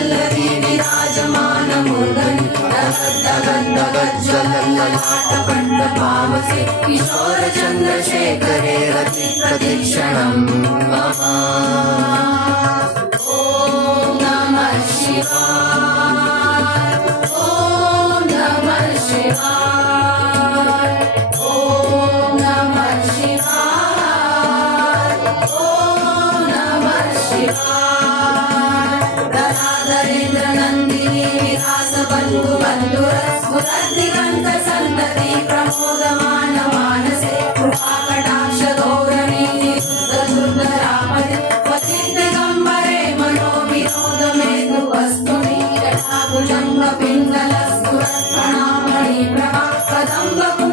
ल्लवी विराजमानमुर्गनि दगद्दगद्दगज्ज्वलल्ललाटपण्डपावसे किशोरचन्द्रशेखरे रति प्रदीक्षणम् मम ॐ नमः शिवाय ॐ नमः शिवाय। प्रसादरेन्द्रनन्दिनी विलासबन्धुबन्धुरस्मुदधिकन्तसन्तति प्रमोदमानमानसे कृपाकटाक्षधोरणी शुद्धशुद्धरामज वसिद्धगम्बरे मनो विनोदमे वस्तुनि रथाभुजङ्गपिङ्गलस्तुरत्मणामणि प्रभा कदम्बकु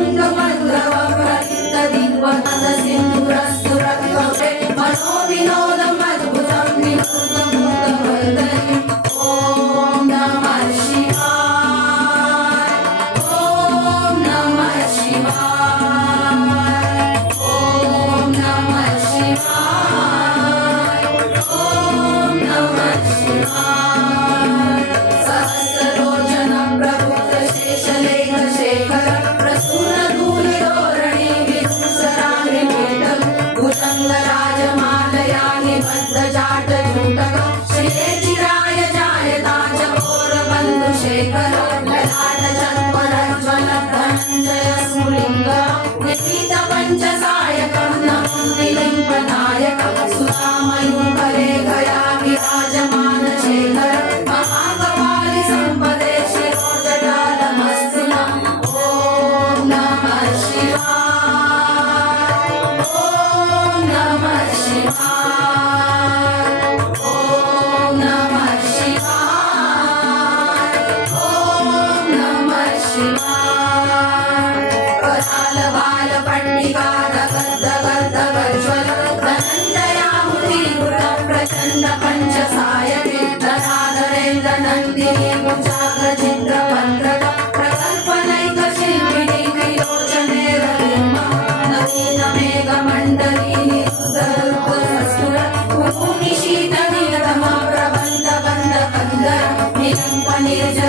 companheiros